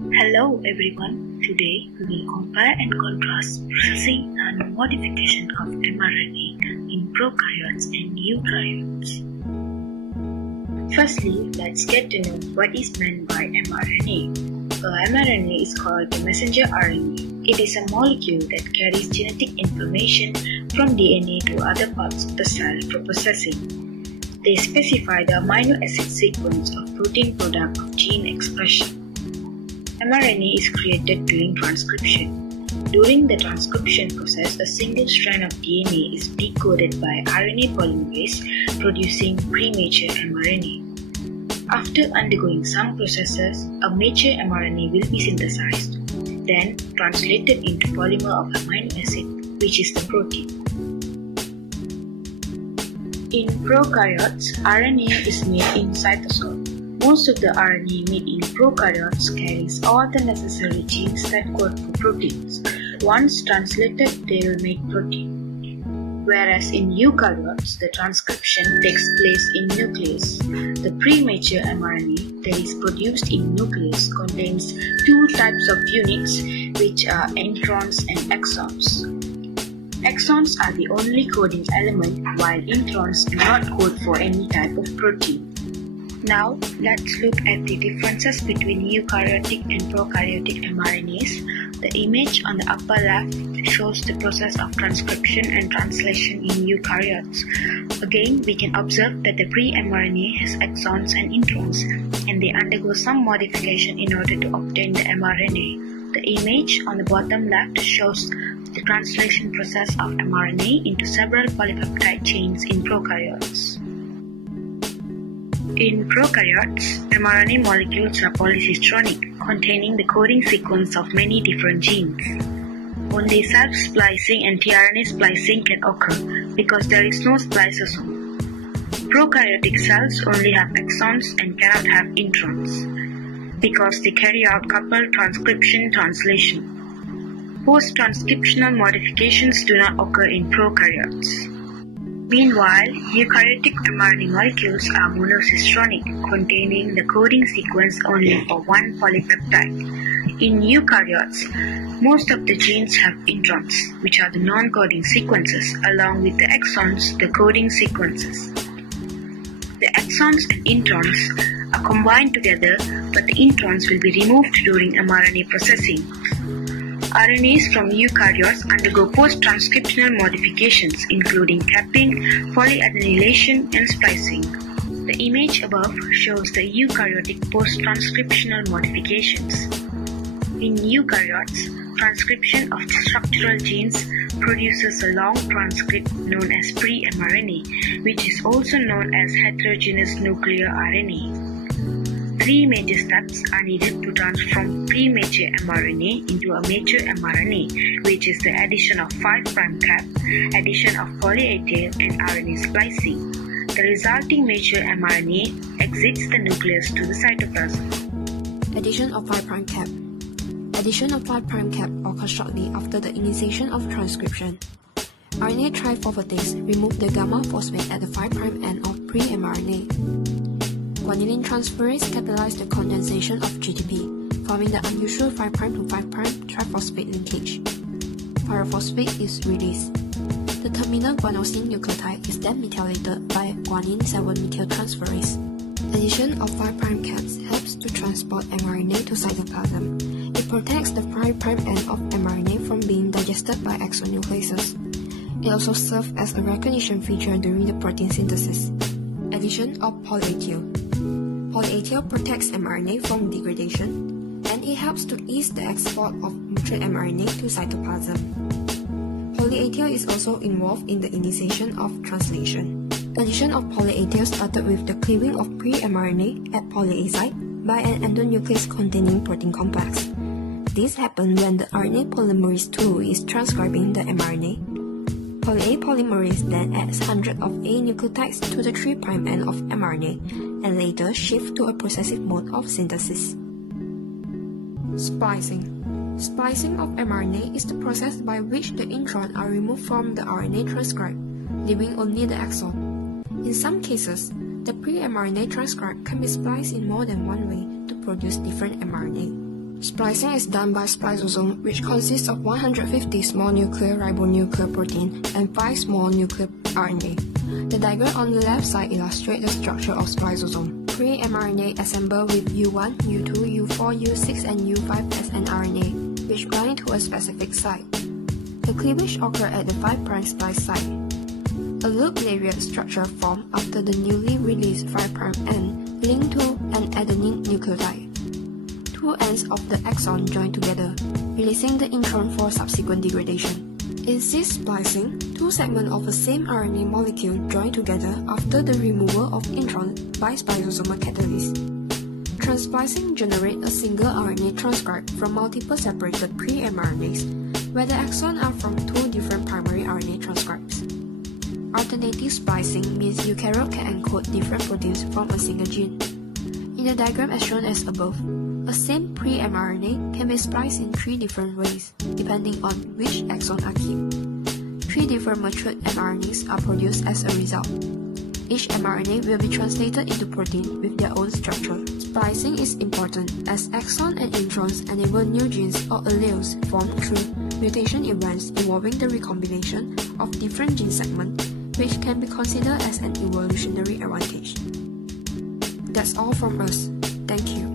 Hello everyone, today we will compare and contrast processing and modification of mRNA in prokaryotes and eukaryotes. Firstly, let's get to know what is meant by mRNA. mRNA is called the messenger RNA. It is a molecule that carries genetic information from DNA to other parts of the cell for processing. They specify the amino acid sequence of protein product of gene expression. mRNA is created during transcription. During the transcription process, a single strand of DNA is decoded by RNA polymerase, producing premature mRNA. After undergoing some processes, a mature mRNA will be synthesized, then translated into polymer of amino acid, which is the protein. In prokaryotes, RNA is made in cytosol. Most of the RNA made in prokaryotes carries all the necessary genes that code for proteins. Once translated, they will make protein. Whereas in eukaryotes, the transcription takes place in nucleus. The premature mRNA that is produced in nucleus contains two types of units, which are introns and exons. Exons are the only coding element, while introns do not code for any type of protein. Now, let's look at the differences between eukaryotic and prokaryotic mRNAs. The image on the upper left shows the process of transcription and translation in eukaryotes. Again, we can observe that the pre-mRNA has exons and introns, and they undergo some modification in order to obtain the mRNA. The image on the bottom left shows the translation process of mRNA into several polypeptide chains in prokaryotes. In prokaryotes, mRNA molecules are polycistronic, containing the coding sequence of many different genes. Only self-splicing and tRNA splicing can occur because there is no spliceosome. Prokaryotic cells only have exons and cannot have introns because they carry out coupled transcription-translation. Post-transcriptional modifications do not occur in prokaryotes. Meanwhile, eukaryotic mRNA molecules are monocistronic, containing the coding sequence only for one polypeptide. In eukaryotes, most of the genes have introns, which are the non-coding sequences, along with the exons, the coding sequences. The exons and introns are combined together, but the introns will be removed during mRNA processing. RNAs from eukaryotes undergo post-transcriptional modifications, including capping, polyadenylation, and splicing. The image above shows the eukaryotic post-transcriptional modifications. In eukaryotes, transcription of structural genes produces a long transcript known as pre-mRNA, which is also known as heterogeneous nuclear RNA. Three major steps are needed to transform premature mRNA into a mature mRNA, which is the addition of 5' cap, addition of poly-A tail, and RNA splicing. The resulting mature mRNA exits the nucleus to the cytoplasm. Addition of 5' cap. Addition of 5' cap occurs shortly after the initiation of transcription. RNA triphosphatase remove the gamma phosphate at the 5' end of pre-mRNA. Guanylate transferase catalyzes the condensation of GTP, forming the unusual 5' to 5' triphosphate linkage. Pyrophosphate is released. The terminal guanosine nucleotide is then methylated by guanine 7-methyltransferase. Addition of 5' caps helps to transport mRNA to cytoplasm. It protects the 5' end of mRNA from being digested by exonucleases. It also serves as a recognition feature during the protein synthesis. Addition of poly-A tail. Poly-A tail protects mRNA from degradation, and it helps to ease the export of mature mRNA to cytoplasm. Poly-A tail is also involved in the initiation of translation. Addition of poly-A tail started with the cleaving of pre-mRNA at poly-A site by an endonuclease containing protein complex. This happens when the RNA polymerase II is transcribing the mRNA. Poly-A polymerase then adds hundreds of A nucleotides to the 3' end of mRNA and later shift to a processive mode of synthesis. Splicing. Splicing of mRNA is the process by which the introns are removed from the RNA transcript, leaving only the exon. In some cases, the pre-mRNA transcript can be spliced in more than one way to produce different mRNA. Splicing is done by spliceosome, which consists of 150 small nuclear ribonuclear protein and 5 small nuclear RNA. The diagram on the left side illustrates the structure of spliceosome. Pre-mRNA assemble with U1, U2, U4, U6 and U5 as an RNA, which bind to a specific site. The cleavage occurs at the 5' splice site. A loop lariat structure formed after the newly released 5' end linked to an adenine nucleotide. Two ends of the exon join together, releasing the intron for subsequent degradation. In cis splicing, two segments of the same RNA molecule join together after the removal of intron by spliceosomal catalyst. Transplicing generates a single RNA transcript from multiple separated pre-mRNAs, where the exons are from two different primary RNA transcripts. Alternative splicing means eukaryote can encode different proteins from a single gene. In the diagram as shown as above, a same pre-mRNA can be spliced in 3 different ways, depending on which exons are kept. 3 different matured mRNAs are produced as a result. Each mRNA will be translated into protein with their own structure. Splicing is important as exons and introns enable new genes or alleles formed through mutation events involving the recombination of different gene segments, which can be considered as an evolutionary advantage. That's all from us. Thank you.